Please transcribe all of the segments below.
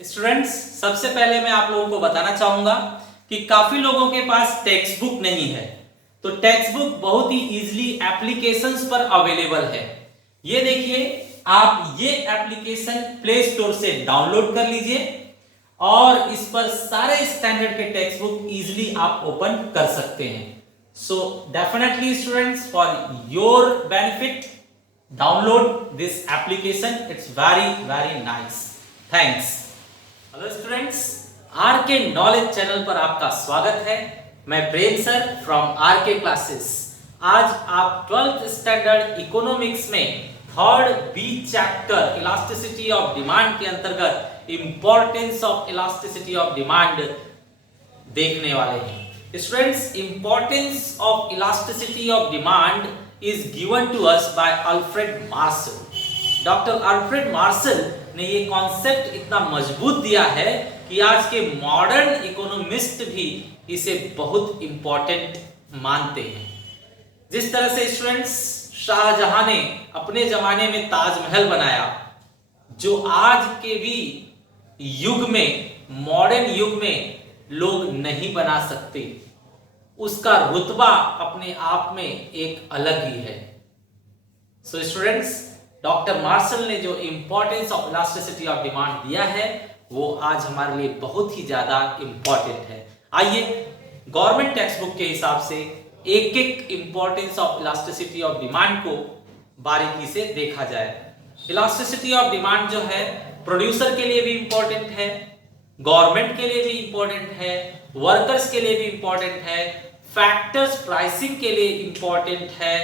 Students, सबसे पहले मैं आप लोगों को बताना चाहूंगा कि काफी लोगों के पास टेक्स्ट बुक नहीं है, तो टेक्स्ट बुक बहुत ही इजीली एप्लीकेशंस पर अवेलेबल है। ये देखिए, आप ये एप्लीकेशन प्ले स्टोर से डाउनलोड कर लीजिए और इस पर सारे स्टैंडर्ड के टेक्स्ट बुक इजीली आप ओपन कर सकते हैं। So definitely students, for your benefit download this application, it's very nice. Thanks. Hello students, R K knowledge channel पर आपका स्वागत है। मैं Prem sir from R K classes. आज आप 12th स्टैंडर्ड इकोनॉमिक्स में third B chapter elasticity of demand के अंतर्गत importance of elasticity of demand देखने वाले हैं। Students, importance of elasticity of demand is given to us by Alfred Marshall. Doctor Alfred Marshall ने ये कॉन्सेप्ट इतना मजबूत दिया है कि आज के मॉडर्न इकोनॉमिस्ट भी इसे बहुत इंपॉर्टेंट मानते हैं। जिस तरह से स्टूडेंट्स, शाहजहां ने अपने जमाने में ताजमहल बनाया, जो आज के भी युग में, मॉडर्न युग में लोग नहीं बना सकते, उसका रुतबा अपने आप में एक अलग ही है। सो स्टूडेंट्स, डॉक्टर मार्शल ने जो importance of elasticity of demand दिया है वो आज हमारे लिए बहुत ही ज्यादा इंपॉर्टेंट है। आइए गवर्नमेंट टेक्स्ट बुक के हिसाब से एक एक importance of elasticity of demand को बारीकी से देखा जाए। इलास्टिसिटी ऑफ डिमांड जो है प्रोड्यूसर के लिए भी इंपॉर्टेंट है, गवर्नमेंट के लिए भी इंपॉर्टेंट है, वर्कर्स के लिए भी इंपॉर्टेंट है, फैक्टर्स प्राइसिंग के लिए इंपॉर्टेंट है,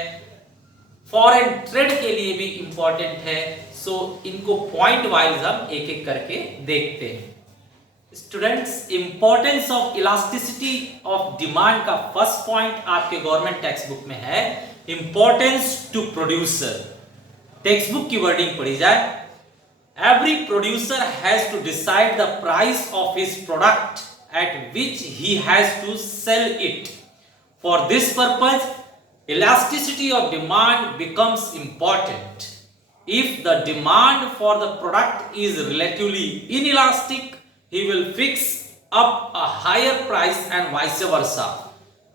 फॉरेन ट्रेड के लिए भी इंपॉर्टेंट है। सो इनको पॉइंट वाइज हम एक एक करके देखते हैं। Students, importance of elasticity of demand का फर्स्ट पॉइंट आपके गवर्नमेंट टेक्स्ट बुक में है importance to producer. Textbook की वर्डिंग पढ़ी जाए, every producer has to decide the price of his product at which he has to sell it. For this purpose elasticity of demand becomes important. If the demand for the product is relatively inelastic, he will fix up a higher price and vice versa.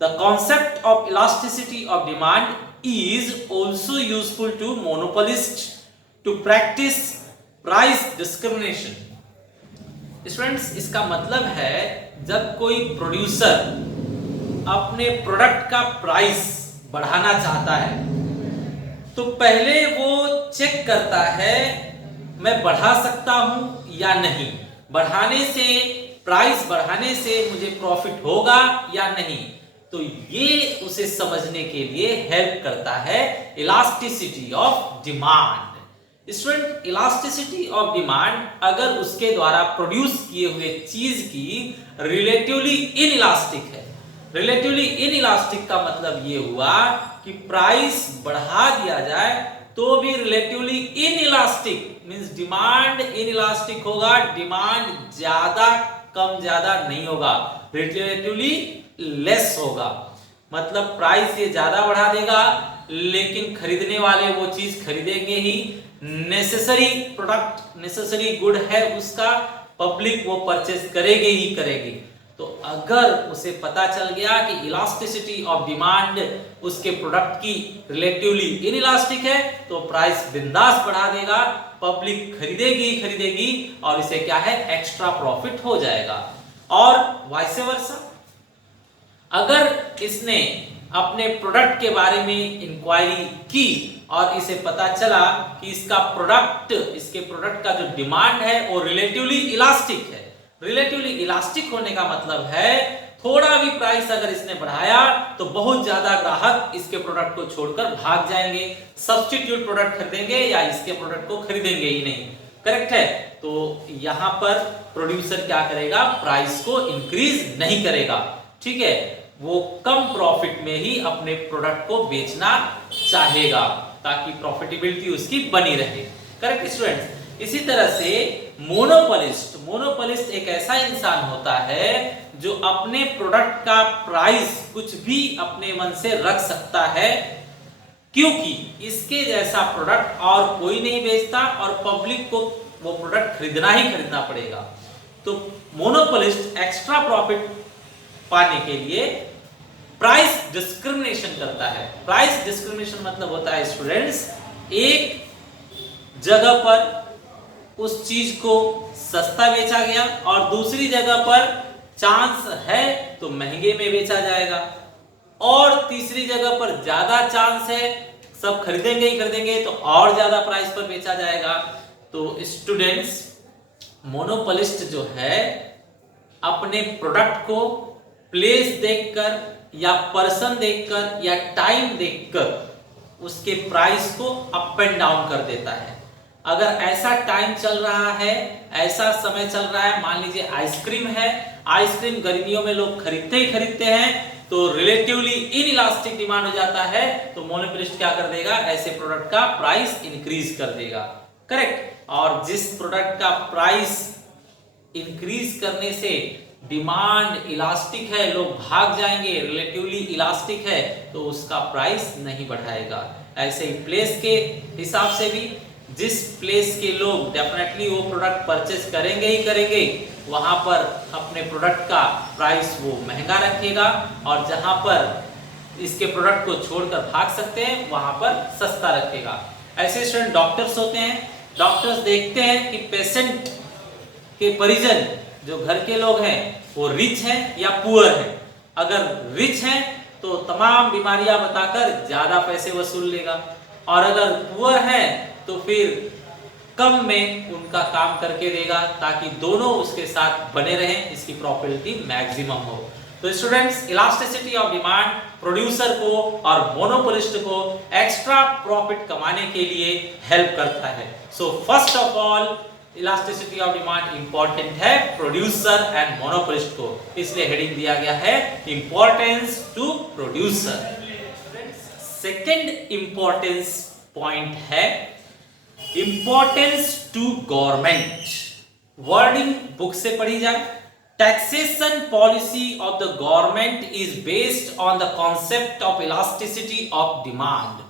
The concept of elasticity of demand is also useful to monopolists to practice price discrimination. Students, इसका मतलब है जब कोई producer अपने product का price बढ़ाना चाहता है तो पहले वो चेक करता है मैं बढ़ा सकता हूं या नहीं, बढ़ाने से, प्राइस बढ़ाने से मुझे प्रॉफिट होगा या नहीं। तो ये उसे समझने के लिए हेल्प करता है elasticity of demand. Student, elasticity of demand अगर उसके द्वारा प्रोड्यूस किए हुए चीज की रिलेटिवली इनइलास्टिक है। रिलेटिवली इनइलास्टिक का मतलब ये हुआ कि प्राइस बढ़ा दिया जाए तो भी relatively inelastic means demand inelastic होगा, डिमांड ज्यादा कम ज्यादा नहीं होगा, रिलेटिवली लेस होगा। मतलब प्राइस ये ज्यादा बढ़ा देगा लेकिन खरीदने वाले वो चीज खरीदेंगे ही, नेसेसरी प्रोडक्ट, नेसेसरी गुड है उसका, पब्लिक वो परचेज करेगी ही करेगी। तो अगर उसे पता चल गया कि इलास्टिसिटी ऑफ डिमांड उसके प्रोडक्ट की रिलेटिवली इनइलास्टिक है तो प्राइस बिंदास बढ़ा देगा, पब्लिक खरीदेगी और इसे क्या है, एक्स्ट्रा प्रॉफिट हो जाएगा। और वाइस वर्सा, अगर इसने अपने प्रोडक्ट के बारे में इंक्वायरी की और इसे पता चला कि इसके प्रोडक्ट का जो डिमांड है वो रिलेटिवली इलास्टिक है। रिलेटिवली इलास्टिक होने का मतलब है थोड़ा भी प्राइस अगर इसने बढ़ाया तो बहुत ज्यादा ग्राहक इसके प्रोडक्ट को छोड़कर भाग जाएंगे, सब्स्टिट्यूट प्रोडक्ट खरीदेंगे या इसके प्रोडक्ट को खरीदेंगे ही नहीं। करेक्ट है? तो यहां पर प्रोड्यूसर क्या करेगा, प्राइस को इंक्रीज नहीं करेगा। ठीक है, वो कम प्रॉफिट में ही अपने प्रोडक्ट को बेचना चाहेगा ताकि प्रॉफिटेबिलिटी उसकी बनी रहे। Correct students? इसी तरह से मोनोपोलिस्ट एक ऐसा इंसान होता है जो अपने प्रोडक्ट का प्राइस कुछ भी अपने मन से रख सकता है, क्योंकि इसके जैसा प्रोडक्ट और कोई नहीं बेचता और पब्लिक को वो प्रोडक्ट खरीदना ही खरीदना पड़ेगा। तो मोनोपोलिस्ट एक्स्ट्रा प्रॉफिट पाने के लिए प्राइस डिस्क्रिमिनेशन करता है। प्राइस डिस्क्रिमिनेशन मतलब होता है स्टूडेंट्स, एक जगह पर उस चीज को सस्ता बेचा गया और दूसरी जगह पर चांस है तो महंगे में बेचा जाएगा, और तीसरी जगह पर ज्यादा चांस है, सब खरीदेंगे ही खरीदेंगे तो और ज्यादा प्राइस पर बेचा जाएगा। तो स्टूडेंट्स, मोनोपोलिस्ट जो है अपने प्रोडक्ट को प्लेस देखकर या पर्सन देखकर या टाइम देखकर उसके प्राइस को अप एंड डाउन कर देता है। अगर ऐसा टाइम चल रहा है, ऐसा समय चल रहा है, मान लीजिए आइसक्रीम है, आइसक्रीम गर्मियों में लोग खरीदते ही खरीदते हैं, तो रिलेटिवली इनइलास्टिक डिमांड हो जाता है, तो मोनोपोलिस्ट क्या कर देगा, ऐसे प्रोडक्ट का प्राइस इंक्रीज कर देगा। करेक्ट। और जिस प्रोडक्ट का प्राइस इंक्रीज करने से डिमांड इलास्टिक है, लोग भाग जाएंगे, रिलेटिवली इलास्टिक है, तो उसका प्राइस नहीं बढ़ाएगा। ऐसे ही प्लेस के हिसाब से भी, जिस प्लेस के लोग डेफिनेटली वो प्रोडक्ट परचेज करेंगे ही करेंगे, वहां पर अपने प्रोडक्ट का प्राइस वो महंगा रखेगा, और जहां पर इसके प्रोडक्ट को छोड़कर भाग सकते हैं वहां पर सस्ता रखेगा। ऐसे स्टूडेंट डॉक्टर्स होते हैं, डॉक्टर्स देखते हैं कि पेशेंट के परिजन जो घर के लोग हैं वो रिच हैं या पुअर हैं। अगर रिच हैं तो तमाम बीमारियां बताकर ज्यादा पैसे वसूल लेगा, और अगर पुअर हैं तो फिर कम में उनका काम करके देगा, ताकि दोनों उसके साथ बने रहें, इसकी प्रॉफिटेबिलिटी मैक्सिमम हो। तो students, elasticity of demand producer को और मोनोपोलिस्ट को एक्स्ट्रा प्रॉफिट कमाने के लिए हेल्प करता है। So first of all, elasticity of demand important है प्रोड्यूसर एंड मोनोपोलिस्ट को, इसलिए हेडिंग दिया गया है importance to producer. Second importance point है importance to government. Wording book से पढ़ी जाए। Taxation policy of the government is based on the concept of elasticity of demand.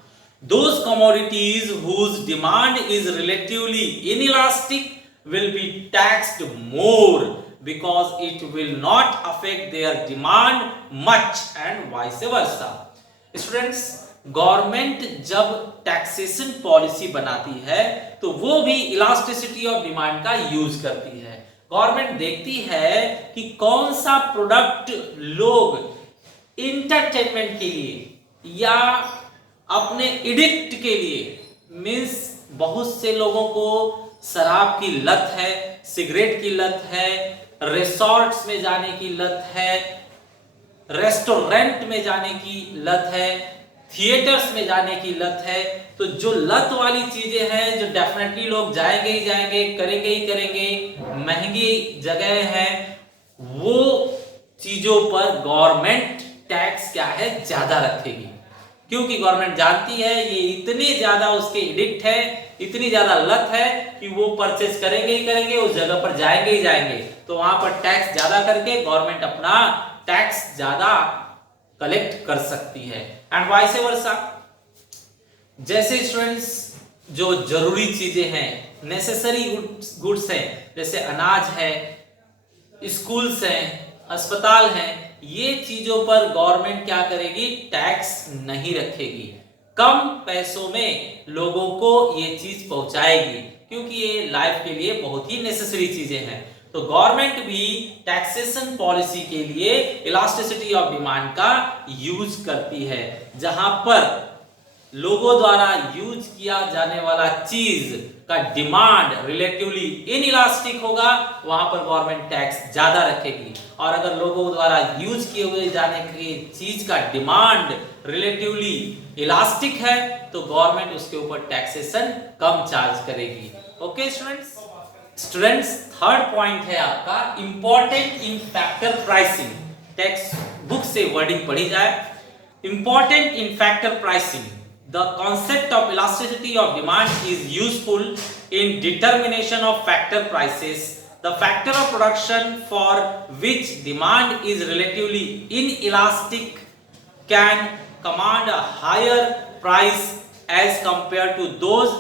Those commodities whose demand is relatively inelastic will be taxed more because it will not affect their demand much and vice versa. Students, government जब taxation policy बनाती है तो वो भी elasticity of demand का use करती है। Government देखती है कि कौन सा प्रोडक्ट लोग इंटरटेनमेंट के लिए या अपने एडिक्ट के लिए, मींस बहुत से लोगों को शराब की लत है, सिगरेट की लत है, रिसोर्ट्स में जाने की लत है, रेस्टोरेंट में जाने की लत है, थिएटर्स में जाने की लत है। तो जो लत वाली चीजें हैं, जो डेफिनेटली लोग जाएंगे ही जाएंगे, करेंगे ही करेंगे, महंगी जगह हैं, वो चीजों पर गवर्नमेंट टैक्स क्या है, ज्यादा रखेगी, क्योंकि गवर्नमेंट जानती है ये इतने ज्यादा उसके एडिक्ट है, इतनी ज्यादा लत है कि वो परचेज करेंगे ही करेंगे, उस जगह पर जाएंगे ही जाएंगे। तो वहां पर टैक्स ज्यादा करके गवर्नमेंट अपना टैक्स ज्यादा कलेक्ट कर सकती है, एंड वाइस वर्सा। जैसे स्टूडेंट्स, जो जरूरी चीजें हैं, नेसेसरी गुड्स हैं, जैसे अनाज है, स्कूल्स हैं, अस्पताल हैं, ये चीजों पर गवर्नमेंट क्या करेगी, टैक्स नहीं रखेगी, कम पैसों में लोगों को ये चीज पहुंचाएगी, क्योंकि ये लाइफ के लिए बहुत ही नेसेसरी चीजें हैं। तो गवर्नमेंट भी टैक्सेशन पॉलिसी के लिए इलास्टिसिटी ऑफ डिमांड का यूज करती है। जहां पर लोगों द्वारा यूज किया जाने वाला चीज का डिमांड रिलेटिवली इनइलास्टिक होगा, वहां पर गवर्नमेंट टैक्स ज्यादा रखेगी, और अगर लोगों द्वारा यूज किए हुए जाने की चीज का डिमांड रिलेटिवली इलास्टिक है तो गवर्नमेंट उसके ऊपर टैक्सेशन कम चार्ज करेगी। ओके स्टूडेंट्स, थर्ड पॉइंट है आपका important in factor pricing. Text book से वर्डिंग पढ़ी जाए। Important in factor pricing, the concept of elasticity of demand is useful in determination of factor prices the factor of production for which demand is relatively inelastic can command a higher price as compared to those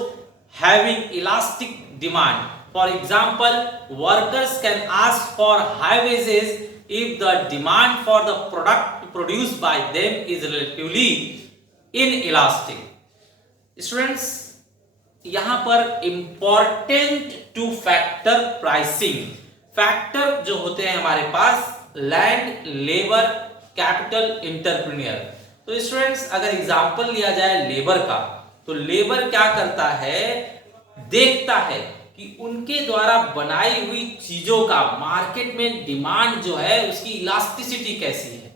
having elastic demand. For example, workers can ask for high wages if the demand for the product produced by them is relatively inelastic. Students, यहां पर important two factor pricing, factor जो होते हैं हमारे पास land, labour, capital, entrepreneur. तो students, अगर example लिया जाए लेबर का, तो लेबर क्या करता है, देखता है कि उनके द्वारा बनाई हुई चीजों का मार्केट में डिमांड जो है उसकी इलास्टिसिटी कैसी है।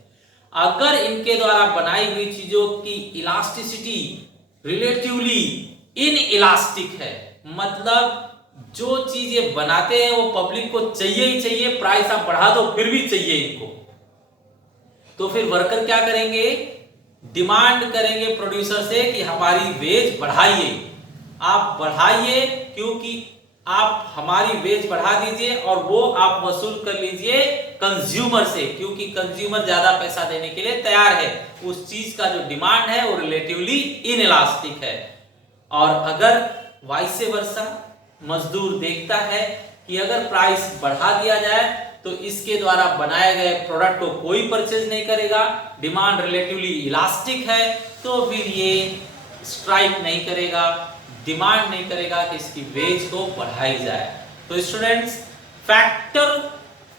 अगर इनके द्वारा बनाई हुई चीजों की इलास्टिसिटी रिलेटिवली इनइलास्टिक है, मतलब जो चीज ये बनाते हैं वो पब्लिक को चाहिए ही चाहिए, प्राइस आप बढ़ा दो फिर भी चाहिए इनको, तो फिर वर्कर क्या करेंगे, डिमांड करेंगे प्रोड्यूसर से कि हमारी वेज बढ़ाइए, आप बढ़ाइए क्योंकि आप हमारी वेज बढ़ा दीजिए, और वो आप वसूल कर लीजिए कंज्यूमर से, क्योंकि कंज्यूमर ज्यादा पैसा देने के लिए तैयार है। उस चीज का जो डिमांड है वो रिलेटिवली इनइलास्टिक है। और अगर वाइस वर्सा, मजदूर देखता है कि अगर प्राइस बढ़ा दिया जाए तो इसके द्वारा बनाए गए प्रोडक्ट को कोई परचेज नहीं करेगा, डिमांड रिलेटिवली इलास्टिक है, तो फिर ये स्ट्राइक नहीं करेगा, डिमांड नहीं करेगा कि इसकी वेज को बढ़ाई जाए। तो स्टूडेंट्स, फैक्टर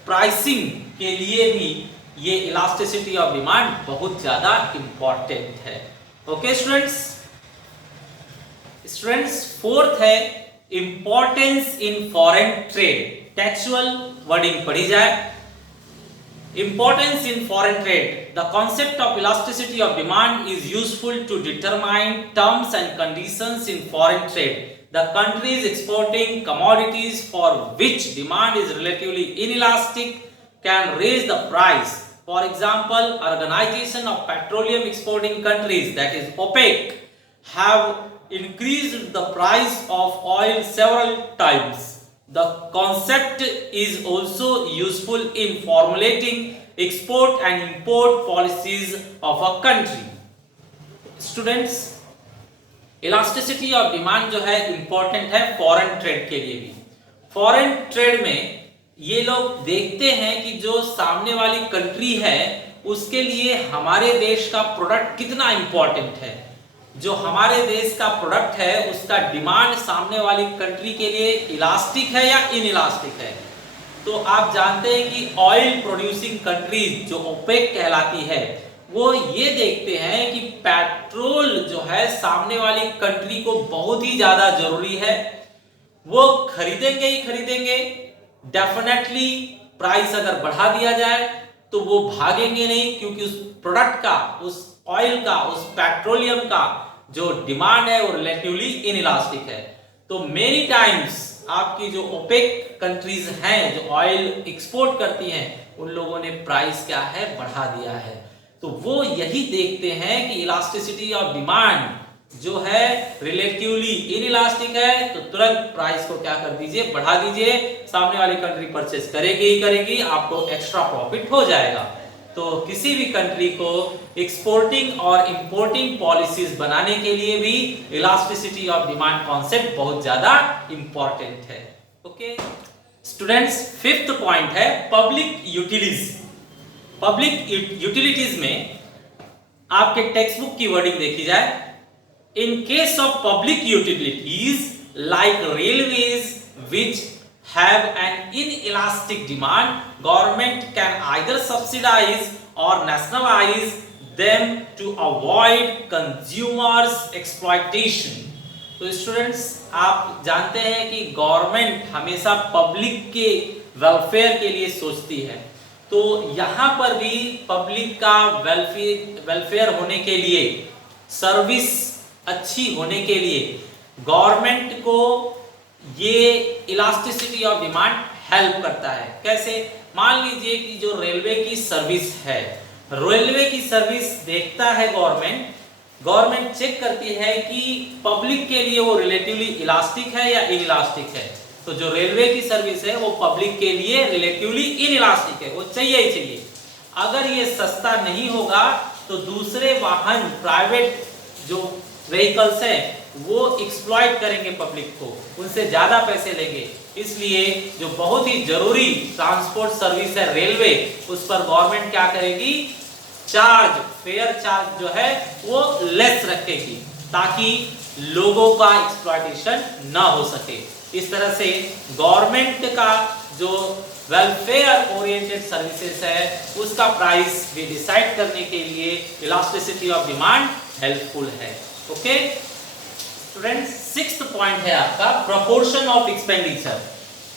प्राइसिंग के लिए भी ये इलास्टिसिटी ऑफ डिमांड बहुत ज्यादा इंपॉर्टेंट है। ओके स्टूडेंट्स, फोर्थ है importance in foreign trade. Textual wording पढ़ी जाए। Importance in foreign trade. The concept of elasticity of demand is useful to determine terms and conditions in foreign trade. The countries exporting commodities for which demand is relatively inelastic can raise the price. For example, Organization of Petroleum Exporting Countries, that is OPEC, have increased the price of oil several times. The concept is also useful in formulating export and import policies of a country. Students, elasticity of demand जो है important है foreign trade के लिए भी। Foreign trade में ये लोग देखते हैं कि जो सामने वाली कंट्री है उसके लिए हमारे देश का प्रोडक्ट कितना इंपॉर्टेंट है, जो हमारे देश का प्रोडक्ट है उसका डिमांड सामने वाली कंट्री के लिए इलास्टिक है या इनइलास्टिक है। तो आप जानते हैं कि ऑयल प्रोड्यूसिंग कंट्रीज जो ओपेक कहलाती है वो ये देखते हैं कि पेट्रोल जो है सामने वाली कंट्री को बहुत ही ज्यादा जरूरी है, वो खरीदेंगे ही खरीदेंगे। डेफिनेटली प्राइस अगर बढ़ा दिया जाए तो वो भागेंगे नहीं, क्योंकि उस प्रोडक्ट का, उस ऑयल का, उस पेट्रोलियम का जो डिमांड है वो रिलेटिवली इनइलास्टिक है। तो मेनी टाइम्स आपकी जो ओपेक कंट्रीज हैं जो ऑयल एक्सपोर्ट करती हैं उन लोगों ने प्राइस क्या है बढ़ा दिया है। तो वो यही देखते हैं कि इलास्टिसिटी ऑफ डिमांड जो है रिलेटिवली इनइलास्टिक है, तो तुरंत प्राइस को क्या कर दीजिए, बढ़ा दीजिए। सामने वाली कंट्री परचेस करेगी ही करेगी, आपको एक्स्ट्रा प्रॉफिट हो जाएगा। तो किसी भी कंट्री को एक्सपोर्टिंग और इंपोर्टिंग पॉलिसीज बनाने के लिए भी इलास्टिसिटी ऑफ डिमांड कॉन्सेप्ट बहुत ज्यादा इंपॉर्टेंट है। ओके स्टूडेंट्स, फिफ्थ पॉइंट है पब्लिक यूटिलिटीज। पब्लिक यूटिलिटीज में आपके टेक्स्ट बुक की वर्डिंग देखी जाए, in case of public utilities like railways which have an inelastic demand, government can either subsidize or nationalize them to avoid consumers exploitation. तो students, आप जानते हैं कि गवर्नमेंट हमेशा पब्लिक के वेलफेयर के लिए सोचती है, तो यहाँ पर भी पब्लिक का वेलफेयर होने के लिए, सर्विस अच्छी होने के लिए गवर्नमेंट को ये इलास्टिसिटी ऑफ डिमांड हेल्प करता है। कैसे? मान लीजिए कि जो रेलवे की सर्विस है, रेलवे की सर्विस देखता है गवर्नमेंट चेक करती है कि पब्लिक के लिए वो रिलेटिवली इलास्टिक है या इनइलास्टिक है। तो जो रेलवे की सर्विस है वो पब्लिक के लिए रिलेटिवली इनइलास्टिक है, वो चाहिए ही चाहिए। अगर ये सस्ता नहीं होगा तो दूसरे वाहन, प्राइवेट जो व्हीकल्स है वो एक्सप्लॉइट करेंगे पब्लिक को, उनसे ज्यादा पैसे लेंगे। इसलिए जो बहुत ही जरूरी ट्रांसपोर्ट सर्विस है रेलवे, उस पर गवर्नमेंट क्या करेगी, चार्ज, फेयर चार्ज जो है वो लेस रखेगी, ताकि लोगों का एक्सप्लॉइटेशन ना हो सके। इस तरह से गवर्नमेंट का जो वेलफेयर ओरिएंटेड सर्विसेज है उसका प्राइस भी डिसाइड करने के लिए इलास्टिसिटी ऑफ डिमांड हेल्पफुल है। ओके स्टूडेंट्स, सिक्स्थ पॉइंट है आपका proportion of expenditure.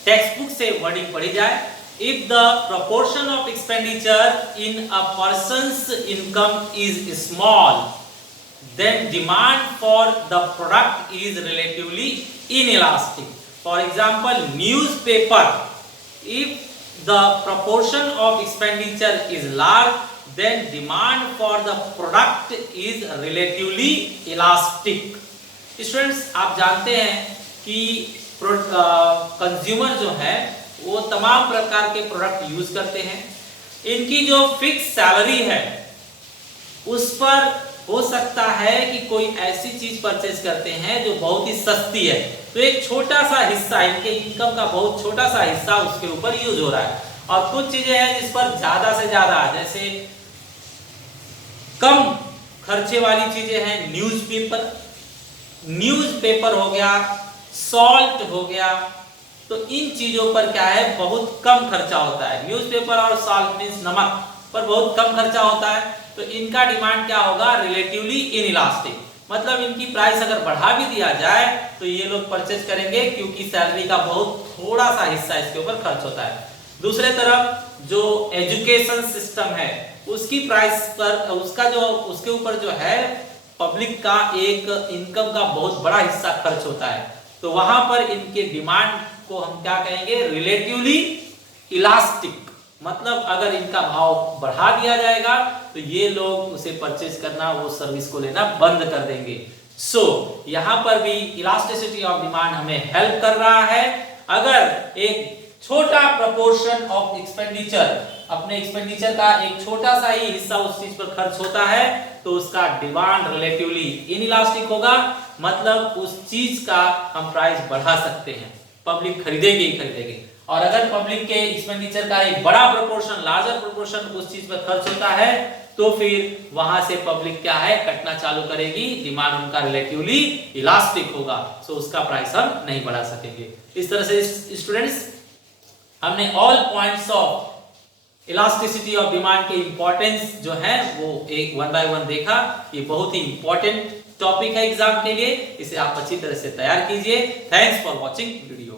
Text book से वर्डिंग पढ़ी जाए, if the proportion of expenditure in a persons income is small, then demand for the product is relatively inelastic. For example, newspaper, if the proportion of expenditure is large, then demand for the product is relatively elastic. Students, आप जानते हैं कि consumer जो है वो तमाम प्रकार के प्रोडक्ट यूज करते हैं। इनकी जो फिक्स सैलरी है उस पर हो सकता है कि कोई ऐसी चीज परचेज करते हैं जो बहुत ही सस्ती है, तो एक छोटा सा हिस्सा, इनके इनकम का बहुत छोटा सा हिस्सा उसके ऊपर यूज हो रहा है। और कुछ चीजें हैं जिस पर ज्यादा से ज्यादा, जैसे कम खर्चे वाली चीजें हैं, न्यूज़पेपर हो गया, सॉल्ट हो गया, तो इन चीजों पर क्या है, बहुत कम खर्चा होता है। न्यूज़पेपर और सॉल्ट मींस नमक पर बहुत कम खर्चा होता है, तो इनका डिमांड क्या होगा, रिलेटिवली इनइलास्टिक। मतलब इनकी प्राइस अगर बढ़ा भी दिया जाए तो ये लोग परचेज करेंगे, क्योंकि सैलरी का बहुत थोड़ा सा हिस्सा इसके ऊपर खर्च होता है। दूसरे तरफ जो एजुकेशन सिस्टम है उसकी प्राइस पर, उसका जो उसके ऊपर जो है पब्लिक का एक इनकम का बहुत बड़ा हिस्सा खर्च होता है, तो वहां पर इनके डिमांड को हम क्या कहेंगे, रिलेटिवली इलास्टिक। मतलब अगर इनका भाव बढ़ा दिया जाएगा तो ये लोग उसे परचेज करना, वो सर्विस को लेना बंद कर देंगे। सो यहाँ पर भी इलास्टिसिटी ऑफ डिमांड हमें हेल्प कर रहा है। अगर एक छोटा प्रोपोर्शन ऑफ एक्सपेंडिचर, अपने एक्सपेंडिचर का एक छोटा सा ही हिस्सा उस चीज पर खर्च होता है, तो उसका डिमांड रिलेटिवली इनइलास्टिक होगा। मतलब उस चीज का हम प्राइस बढ़ा सकते हैं, पब्लिक खरीदेगी ही खरीदेगी। और अगर पब्लिक के एक्सपेंडिचर का एक बड़ा प्रोपोर्शन, लार्जर प्रोपोर्शन उस चीज पर खर्च होता है, तो फिर वहां से पब्लिक क्या है, कटना चालू करेगी, डिमांड उनका रिलेटिवली इलास्टिक होगा, सो उसका प्राइस हम नहीं बढ़ा सकेंगे। इस तरह से स्टूडेंट्स हमने all points of elasticity of demand के इंपॉर्टेंस जो है वो एक वन बाय वन देखा। ये बहुत ही इंपॉर्टेंट टॉपिक है एग्जाम के लिए, इसे आप अच्छी तरह से तैयार कीजिए। Thanks for watching video.